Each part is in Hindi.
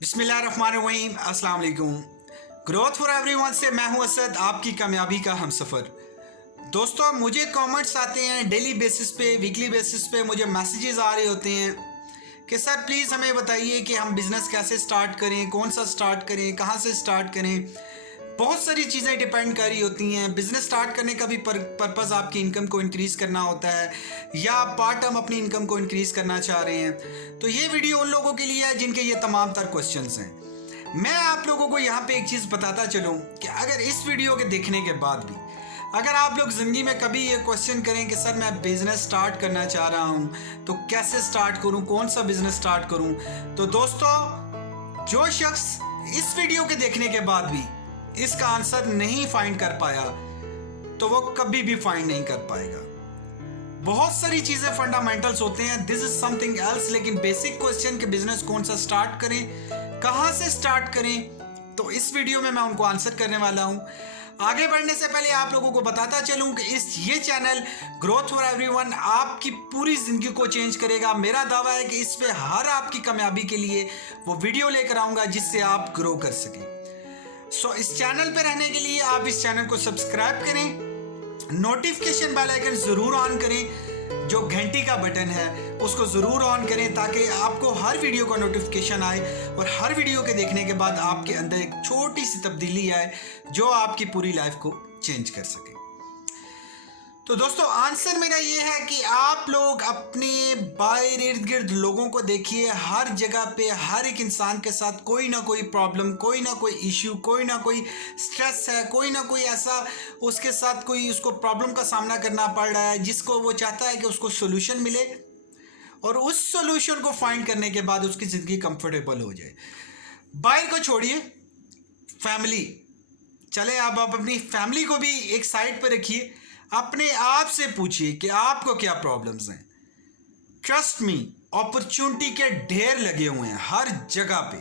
बिस्मिल्लाहिर्रहमानिर्रहीम, अस्सलाम वालेकुम। ग्रोथ फॉर एवरीवन से मैं हूं असद, आपकी कामयाबी का हमसफ़र। दोस्तों, मुझे कमेंट्स आते हैं डेली बेसिस पे, वीकली बेसिस पे मुझे मैसेजेस आ रहे होते हैं कि सर प्लीज़ हमें बताइए कि हम बिज़नेस कैसे स्टार्ट करें, कौन सा स्टार्ट करें, कहाँ से स्टार्ट करें। बहुत सारी चीज़ें डिपेंड कर रही होती हैं। बिज़नेस स्टार्ट करने का भी पर्पज़ आपकी इनकम को इंक्रीज़ करना होता है, या आप पार्ट टाइम अपनी इनकम को इंक्रीज़ करना चाह रहे हैं। तो ये वीडियो उन लोगों के लिए है जिनके ये तमाम तर क्वेश्चंस हैं। मैं आप लोगों को यहाँ पे एक चीज़ बताता चलूँ कि अगर इस वीडियो के देखने के बाद भी अगर आप लोग ज़िंदगी में कभी ये क्वेश्चन करें कि सर मैं बिज़नेस स्टार्ट करना चाह रहा हूँ तो कैसे स्टार्ट करूँ, कौन सा बिज़नेस स्टार्ट करूँ, तो दोस्तों जो शख्स इस वीडियो के देखने के बाद भी इसका आंसर नहीं फाइंड कर पाया तो वो कभी भी फाइंड नहीं कर पाएगा। बहुत सारी चीज़ें फंडामेंटल्स होते हैं, दिस इज समथिंग एल्स, लेकिन बेसिक क्वेश्चन कि बिजनेस कौन सा स्टार्ट करें, कहाँ से स्टार्ट करें, तो इस वीडियो में मैं उनको आंसर करने वाला हूँ। आगे बढ़ने से पहले आप लोगों को बताता चलूं कि ये चैनल ग्रोथ फॉर एवरीवन आपकी पूरी ज़िंदगी को चेंज करेगा। मेरा दावा है कि इस पे हर आपकी कामयाबी के लिए वो वीडियो लेकर आऊँगा जिससे आप ग्रो कर सकें। सो इस चैनल पे रहने के लिए आप इस चैनल को सब्सक्राइब करें, नोटिफिकेशन बेल आइकन ज़रूर ऑन करें, जो घंटी का बटन है उसको ज़रूर ऑन करें ताकि आपको हर वीडियो का नोटिफिकेशन आए और हर वीडियो के देखने के बाद आपके अंदर एक छोटी सी तब्दीली आए जो आपकी पूरी लाइफ को चेंज कर सके। तो दोस्तों आंसर मेरा ये है कि आप लोग अपने बाहर इर्द गिर्द लोगों को देखिए, हर जगह पे हर एक इंसान के साथ कोई ना कोई प्रॉब्लम, कोई ना कोई इश्यू, कोई ना कोई स्ट्रेस है, कोई ना कोई ऐसा उसके साथ कोई उसको प्रॉब्लम का सामना करना पड़ रहा है जिसको वो चाहता है कि उसको सोल्यूशन मिले और उस सोल्यूशन को फाइंड करने के बाद उसकी ज़िंदगी कंफर्टेबल हो जाए। बाहर को छोड़िए, फैमिली चले, आप अपनी फैमिली को भी एक साइड पर रखिए, अपने आप से पूछिए कि आपको क्या प्रॉब्लम्स हैं। ट्रस्ट मी, अपॉर्चुनिटी के ढेर लगे हुए हैं हर जगह पे।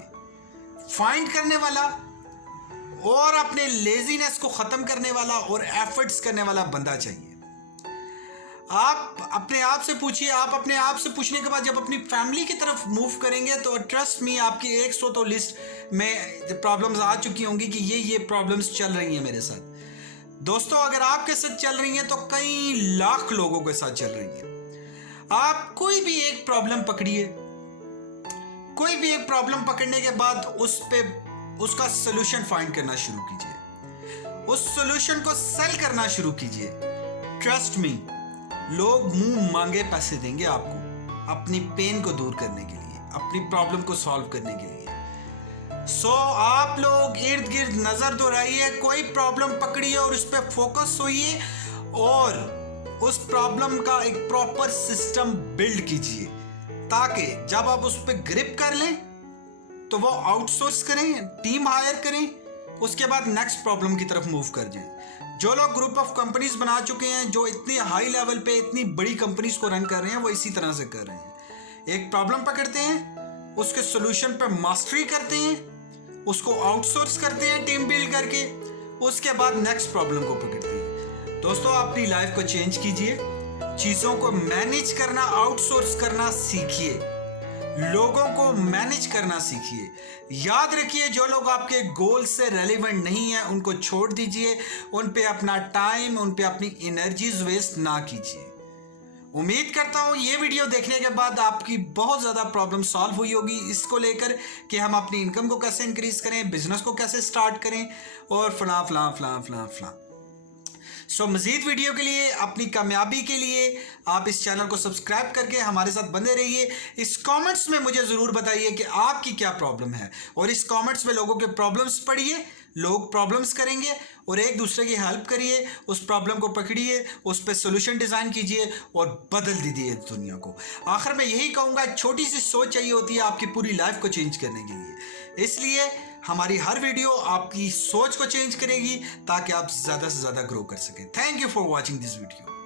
फाइंड करने वाला और अपने लेजीनेस को ख़त्म करने वाला और एफर्ट्स करने वाला बंदा चाहिए। आप अपने आप से पूछिए, आप अपने आप से पूछने के बाद जब अपनी फैमिली की तरफ मूव करेंगे तो ट्रस्ट मी आपकी 100 तो लिस्ट में प्रॉब्लम्स आ चुकी होंगी कि ये प्रॉब्लम्स चल रही हैं मेरे साथ। दोस्तों अगर आपके साथ चल रही हैं तो कई लाख लोगों के साथ चल रही हैं। आप कोई भी एक प्रॉब्लम पकड़िए, कोई भी एक प्रॉब्लम पकड़ने के बाद उस पे उसका सोल्यूशन फाइंड करना शुरू कीजिए, उस सोल्यूशन को सेल करना शुरू कीजिए। ट्रस्ट मी, लोग मुंह मांगे पैसे देंगे आपको अपनी पेन को दूर करने के लिए, अपनी प्रॉब्लम को सॉल्व करने के लिए। सो आप लोग इर्द गिर्द नज़र दोहराइए, कोई प्रॉब्लम पकड़िए और उस पर फोकस होइए और उस प्रॉब्लम का एक प्रॉपर सिस्टम बिल्ड कीजिए ताकि जब आप उस पर ग्रिप कर लें तो वो आउटसोर्स करें, टीम हायर करें, उसके बाद नेक्स्ट प्रॉब्लम की तरफ मूव कर जाएं। जो लोग ग्रुप ऑफ कंपनीज बना चुके हैं, जो इतनी हाई लेवल पे इतनी बड़ी कंपनीज को रन कर रहे हैं, वो इसी तरह से कर रहे हैं। एक प्रॉब्लम पकड़ते हैं, उसके सोल्यूशन पे मास्टरी करते हैं, उसको आउटसोर्स करते हैं टीम बिल्ड करके, उसके बाद नेक्स्ट प्रॉब्लम को पकड़ते हैं। दोस्तों अपनी लाइफ को चेंज कीजिए, चीज़ों को मैनेज करना, आउटसोर्स करना सीखिए, लोगों को मैनेज करना सीखिए। याद रखिए जो लोग आपके गोल से रेलेवेंट नहीं है उनको छोड़ दीजिए, उन पे अपना टाइम, उन पे अपनी एनर्जीज वेस्ट ना कीजिए। उम्मीद करता हूँ ये वीडियो देखने के बाद आपकी बहुत ज़्यादा प्रॉब्लम सॉल्व हुई होगी इसको लेकर कि हम अपनी इनकम को कैसे इंक्रीज करें, बिजनेस को कैसे स्टार्ट करें और फलां फलां फलां फलां फलां। सो मज़ीद वीडियो के लिए, अपनी कामयाबी के लिए आप इस चैनल को सब्सक्राइब करके हमारे साथ बने रहिए। इस कमेंट्स में मुझे ज़रूर बताइए कि आपकी क्या प्रॉब्लम है और इस कमेंट्स में लोगों के प्रॉब्लम्स पढ़िए, लोग प्रॉब्लम्स करेंगे और एक दूसरे की हेल्प करिए, उस प्रॉब्लम को पकड़िए, उस पर सोल्यूशन डिज़ाइन कीजिए और बदल दीजिए दुनिया को। आखिर में यही कहूँगा, छोटी सी सोच चाहिए होती है आपकी पूरी लाइफ को चेंज करने के लिए। इसलिए हमारी हर वीडियो आपकी सोच को चेंज करेगी ताकि आप ज़्यादा से ज़्यादा ग्रो कर सकें। Thank you for watching this video.